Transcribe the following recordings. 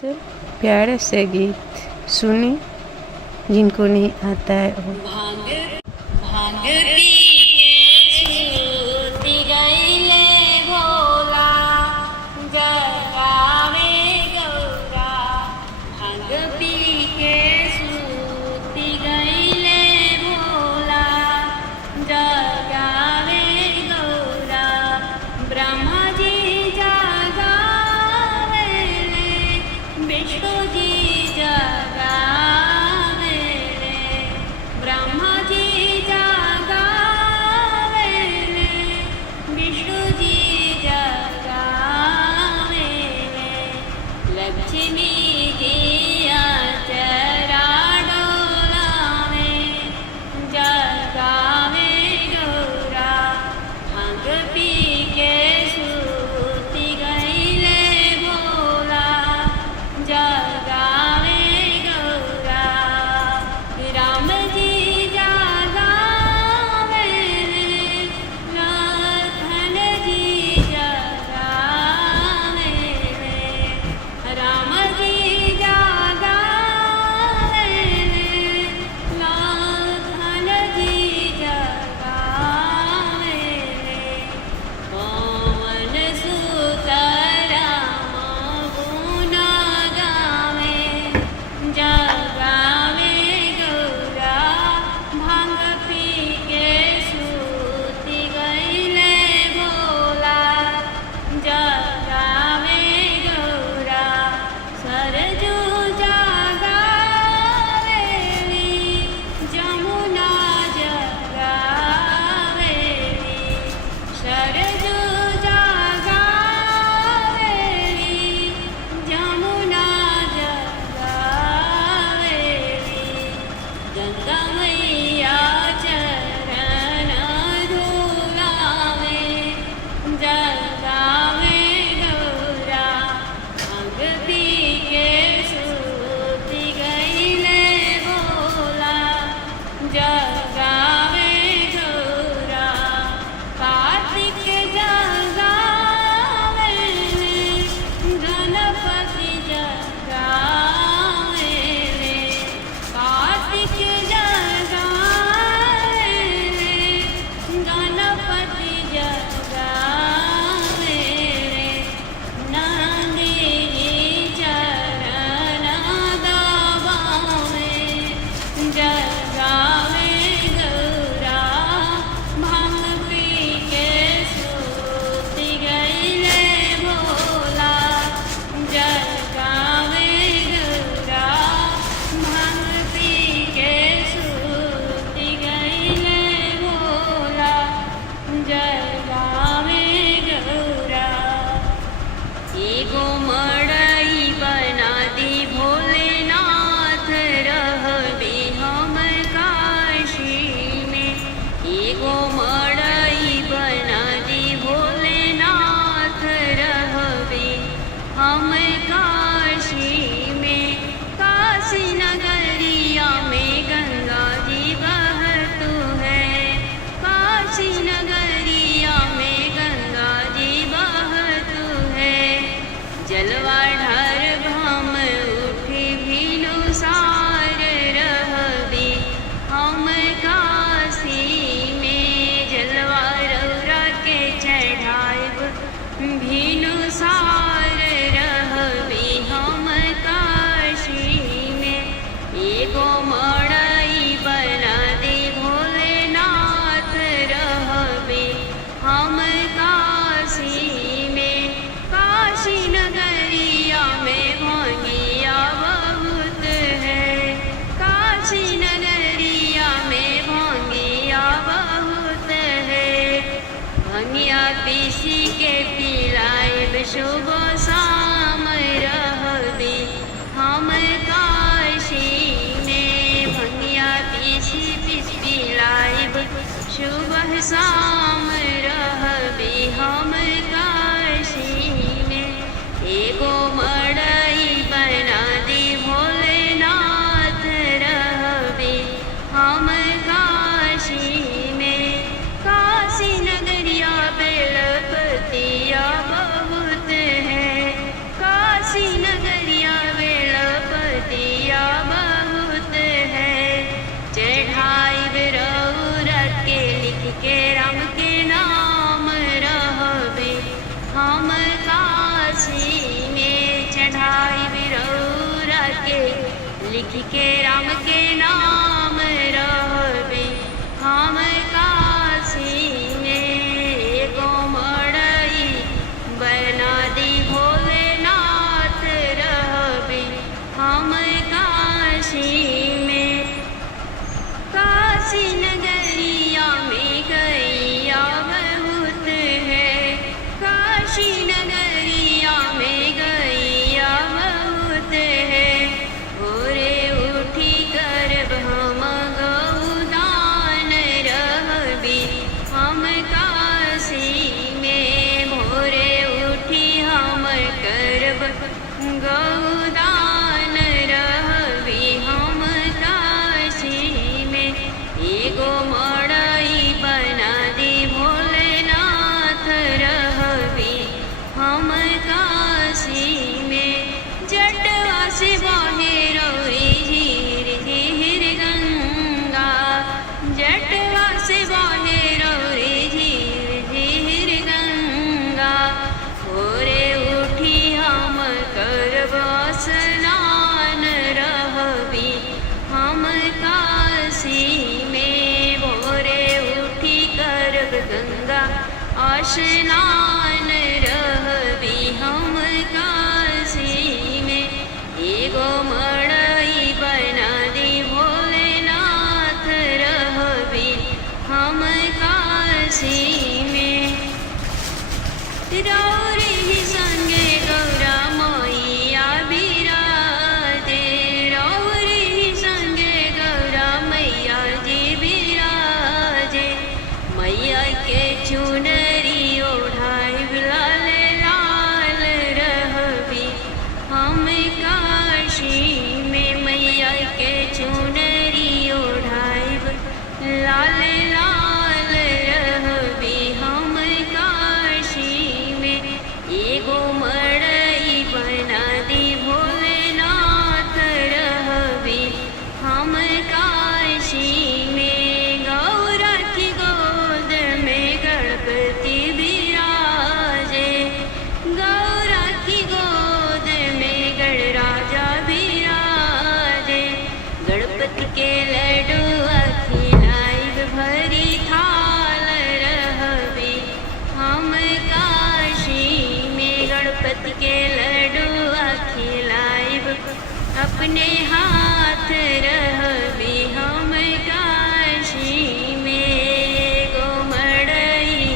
से प्यारे से गीत सुने जिनको नहीं आता है वो। भांग भांग पी के सूती गईले भोला जगावे गौरा। भांग पी के सूती गईले भोला जगावे गौरा। ब्रह्मा जी जगावेले विष्णु जी जगावेले। ब्रह्मा जी जगावेले विष्णु जी जगावेले। लक्ष्मी जी चरा डोलावे जगावे गौरा। भांग पी के सूती गईले भोला जगावे गौरा। राम जी जगावेले लखन जी जगावेले। राम जी जगावेले लखन जी जगावेले। पवन सुत राम गुण गावे जगावे गौरा। भांग पी के सूती गईले भोला जगावे गौरा। सरजू जगावेली जमुना जगावेली। सरजू जगावेली जमुना जगावेली। गंगा मैया चरण धुलावे जगावे गौरा। भांग पी के सूती गईले भोला जगावे गौरा। कार्तिक जगावेले गणपति जगावेले। कार्तिक जगावेले गणपति जगावेले। नंदी जी चरण दबावे जगावे गौरा। भांग पी के सूती गईले भोला जगावे गौरा। भांग पी के सूती गईले भोला जगावे गौरा। एगो मड़ई बना दी भोलेनाथ रहबे हम काशी में। एगो मड़ई बना दी भोलेनाथ रहबे हम काशी में। काशी नगरिया में गंगा जी बहतु है। काशी नगरिया में गंगा जी बहतु है। जलवा ढार हम उठी भीनु सार रहबे हम काशी में। जलवा रौरा के चढ़ाइब भीनु सार रहबे हम काशी में। एगो मड़ई बना दे भोलेनाथ रहबे हम काशी में। काशी नगरिया में भंगिया बहुत है। काशी नगरिया में भंगिया बहुत है। भंगिया पीसी के पिलाएब शुभ शाम रहबे हम काशी में। भंगिया पीसी पिलाएब शुभ शाम रहबे हम काशी में। एगो मड़ई बना दी भोलेनाथ रहबे हम काशी में। काशी नगरिया बेलपतिया बहुत है। लिख के राम के नाम रहबे हम काशी में। एगो मड़ई बना दी भोलेनाथ रहबे हम काशी में। काशी नगरिया में गैया बहुत है, काशी नगरिया में गैया बहुत है। भोरे उठी करब हम गौदान रहबे हम काशी में। भोरे उठी हम करब गौदान रहबे हम काशी में। एगो मड़ई बना दी भोलेनाथ रहबे हम काशी में। जटवा से बहे रौरी झीर झीर गंगा, जटवा से बहे रौरी झीर झीर गंगा। भोरे उठी हम करब स्नान रहबे हम काशी में। भोरे उठी करब गंगा स्नान रहबे हम काशी में। एगो मड़ई बना दी भोलेनाथ रहबे हम काशी में। रौरी संगे गौरा मैया बिराजे, रौरी संगे गौरा मैया जी बिराजे। मैया के चुनरी ओढ़ाई लाल लाल रहबे हम काशी में। मैया के चुनरी ओढ़ाई लाल लाल रहबे हम काशी में। एगो मड़ई बना दी भोलेनाथ रहबे हम काशी में। गौरा की गोद में गणपति बिराजे, गौरा की गोद में गणराजा बिराजे। गणपति के लड्डू खिलाइब भरी थाल रहबे हम काशी में। गणपति के लड्डू खिलाइब अपने हाथ रहबे हम काशी में। एगो मड़ई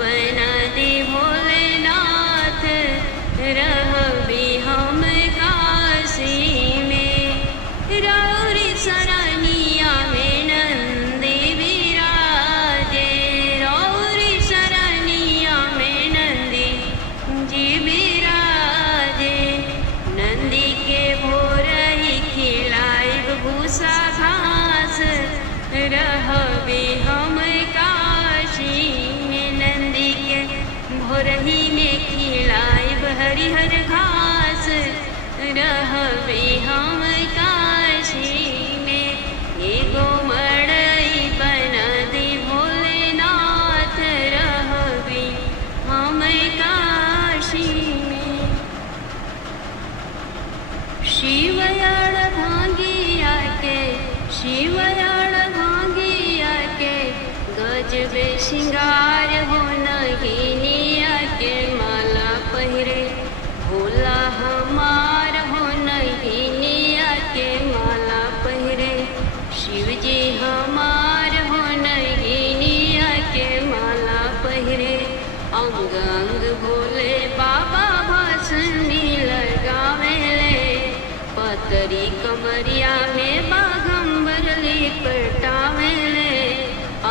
बना दी भोलेनाथ रहबे हम काशी में। रौरी सरनिया में नंदी बिराजे, रौरी सरनिया में नंदी जी बिराजे। नंदी के भोरही खिलाइब भूसा घास रहबे हम काशी में। नंदी के भोरही में खिलाइब हरिहर घास रहबे हम काशी में। एगो मड़ई बना दी भोलेनाथ रहबे हम काशी में। शिवयाण भांगिया के, शिवयाण भांगिया के गजबे श्रृंगार हो नगिनिया के माला पहिरे भोला हमार हो नगिनिया के माला पहिरे। शिवजी हमार हो नगिनिया के माला पहिरे। अंग अंग भोले बाबा भस्मी लगावेले, पतरी कमरिया में बागंबर लिपटावेले।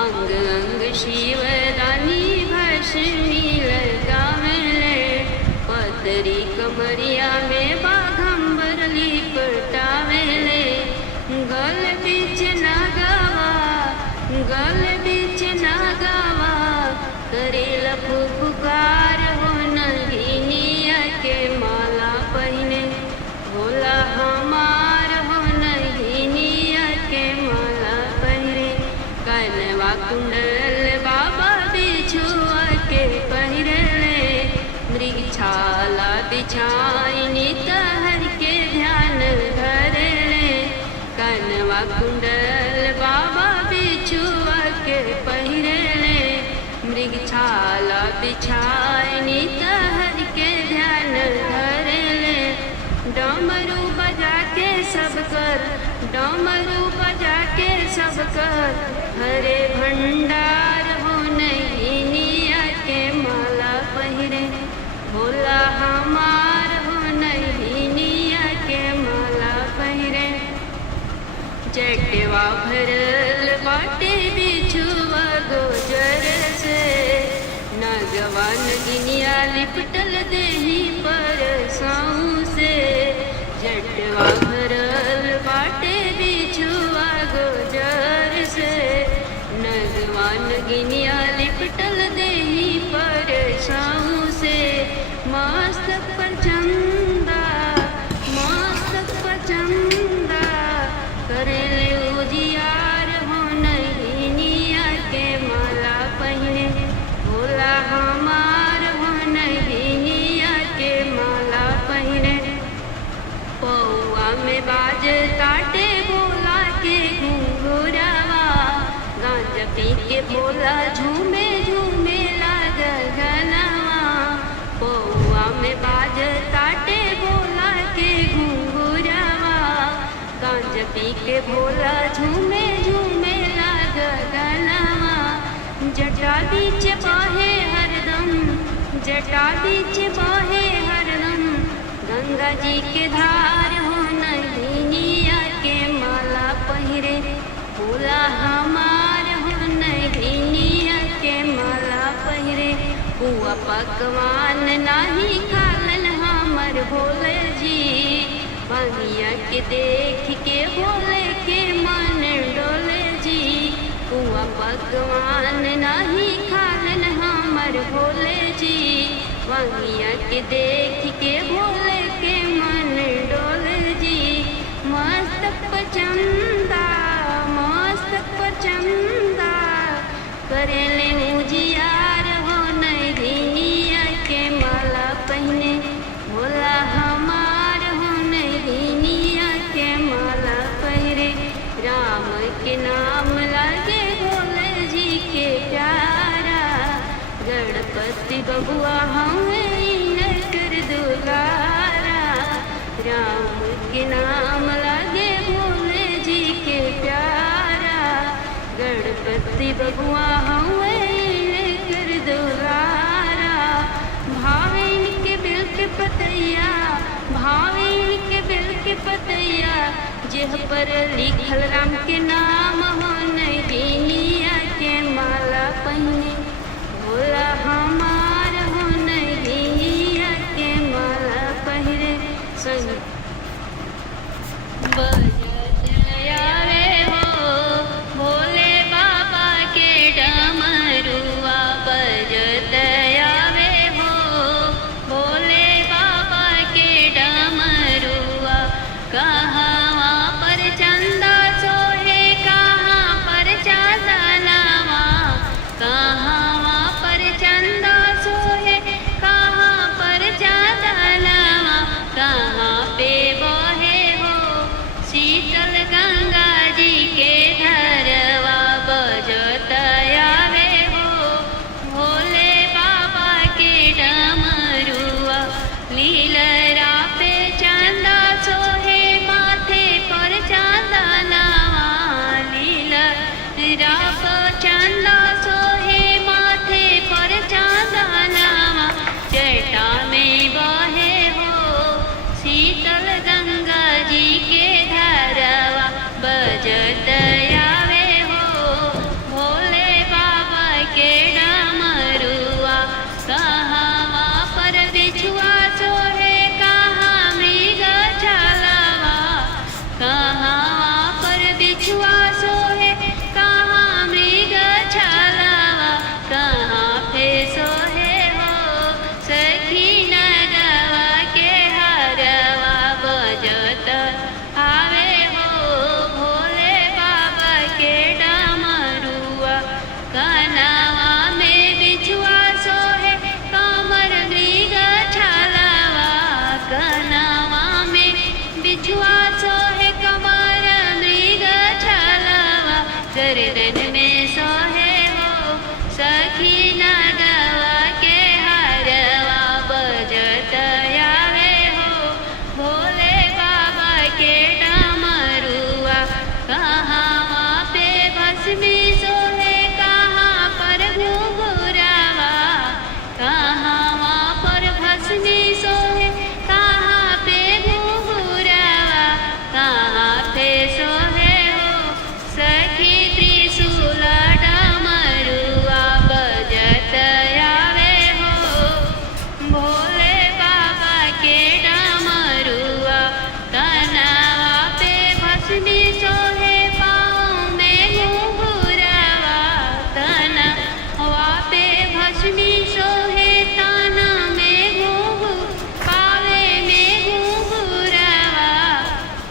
अंग अंग शिवदानी भस्मी लगावेले, पतरी कमरिया में बागंबर लिपटावेले। गल बीच नागवा, गल बीच नागवा करेला फुफकार हो नगिनिया के माला पहिने। भोला हमार हो नगिनिया डमरू बजा के सब कर, डमरू बजा के सब कर, हरे भंडार हो नैनिया के माला पहिरे, भोला हमार हो नैनिया के माला पहिरे। जटवा भरल बाटे बिछुआ गोजर से, नगवा नगिनिया लिपटल देही पर साऊ से। जटवा भरल बाटे बिछुआ गोजर से, नगवा नगिनिया लिपटल देही पर साऊ से। मस्तक पर चंदा, मस्तक पर चंदा, करेले उजियार हो नैनिया के माला पहिरे, भोला हमार हो नैनिया के माला पहिरे। पौआ में बाज काटे भोला के घुंघुरवा, गांजा पी के भोला झूमे झूमे लागल गनवा। पौआ में बाज काटे भोला के घुंघुरवा, गांजा पी के भोला झूमे झूमे लागल गनवा। जटा बीच बहे हरदम, जटा बीच बहे हरदम, गंगा जी के धार हो नैनिया के माला पहिरे, भोला हमार हो नैनिया के माला पहिरे। पुआ पकवान नाही खालन हमर भोले जी, भंगिया के देख के भोले के मन डोले जी। पुआ पकवान नाही खालन हमर भोले जी, भंगिया के देख के भोले के मन डोले जी। मस्तक पर चंदा, मस्तक पर चंदा, करेले उजियार हो नैनिया के माला पहिने, भोला हमार हो नैनिया के माला पहिरे। राम के नाम लागे भोले जी के प्यारा, गणपति बबुआ हमें कर दुलारा। राम के नाम लागे भोले जी के प्यारा, गणपति बबुआ हमें कर दुलारा। भावेन के बिल के पतैया, भावेन के बिल के पतैया, जेह पर लिखल राम के नाम हो नैनिया के माला पहिने, भोला हमार हो नैनिया के माला पहिरे। संग बजत आवे हो भोले बाबा के डमरुआ, बजत आवे हो भोले बाबा के डमरुआ। कहाँ पर चंदा सोहे, कहाँ पर चादनवा, कहाँ पर चंदा सोहे, कहाँ पर चादनवा। कहाँ पे बहे हो सी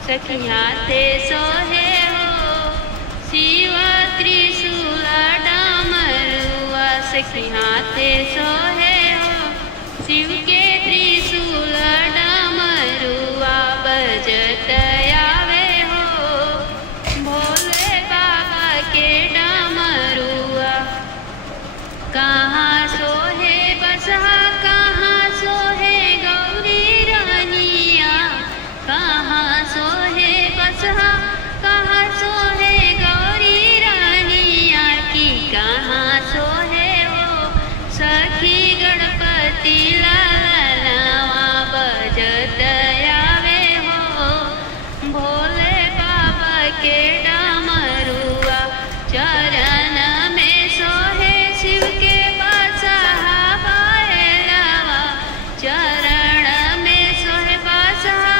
सखी हाथे सोहे हो शिव त्रिशूल डमरुआ सखी हाथे सोहे हो शिव के त्रिशूल डमरुआ बजत आवे हो भोले बाबा के डमरुआ कहाँ सोहे बसहा कहाँ सोहे गौरी रानिया कहाँ सोहे बसहा कहाँ सोहे गौरी रानिया की कहाँ सोहे हो सखी गणपति लालनवा बजत आवे हो भोले बाबा के डमरुआ चरण में सोहे शिव के बसहा भैरवा चरण में सोहे बसहा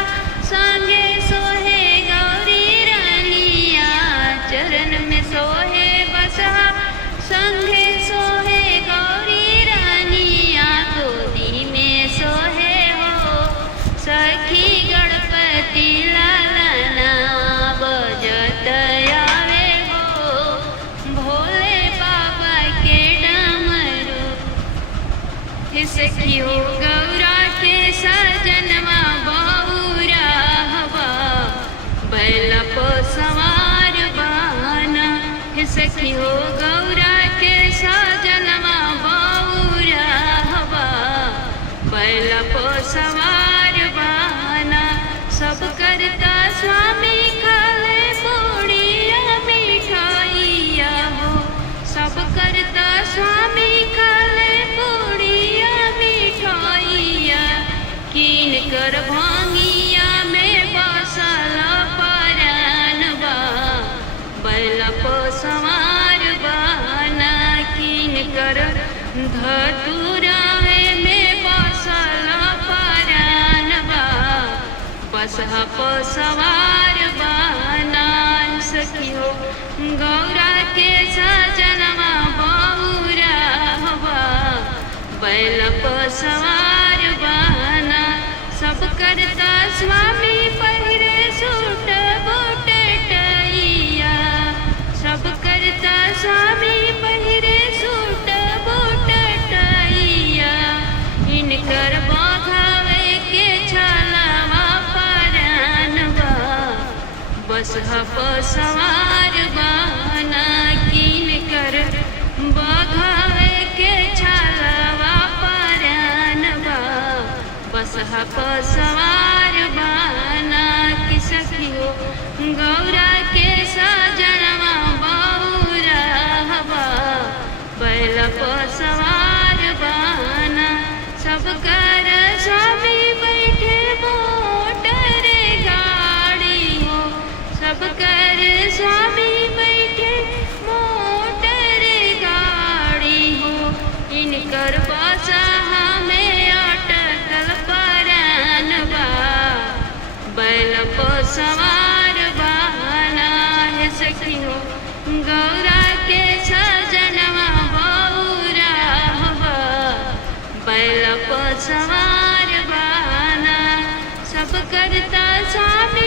संगे सोहे गौरी रानिया चरण में सोहे बसहा संगे सोहे गौरी रानिया गोदी में सोहे हो सखी गणपति लालना बजत आवे हो भोले बाबा के डमरू हे सखी हो गौरा के सजनवा बहुरा हवा बैल को सवार बहाना हे सखी हो गौरा के सजनवा बहुरा हवा बैल को सवार बहाना सब करता स्वामी खाले पूड़िया मिठाइया हो सब करता स्वामी खाले पूड़िया मिठाइया कीन कर भांगिया में बसल परानवा बैल को सवार बहाना कीन कर धतुरा में बसल परानवा बसहा को सवार बहाना सखी हो गौरा के सजनवा बहुरा हवा बैल को सवार बहाना सब करता स्वामी पहिरे सूट बूट टैया सब करता स्वामी पहिरे सूट बूट टैया इनकर बघावे के छलावा परानवा बसहा पर सवार बहाना कीन कर बघावे के छलावा परानवा बसहा पर सवार बहाना की सखी हो गौरा के सजनवा बहुरा हवा बैल पर सवार बहाना सब कर स्वामी बैठे मोटर गाड़ी हो सब कर स्वामी बैठे मोटर गाड़ी हो इनकर बसहा में अटकल परानवा बैल को सवार बहाना है सखी हो गौरा के सजनवा बहुरा हवा बैल को सवार बहाना सब करता स्वामी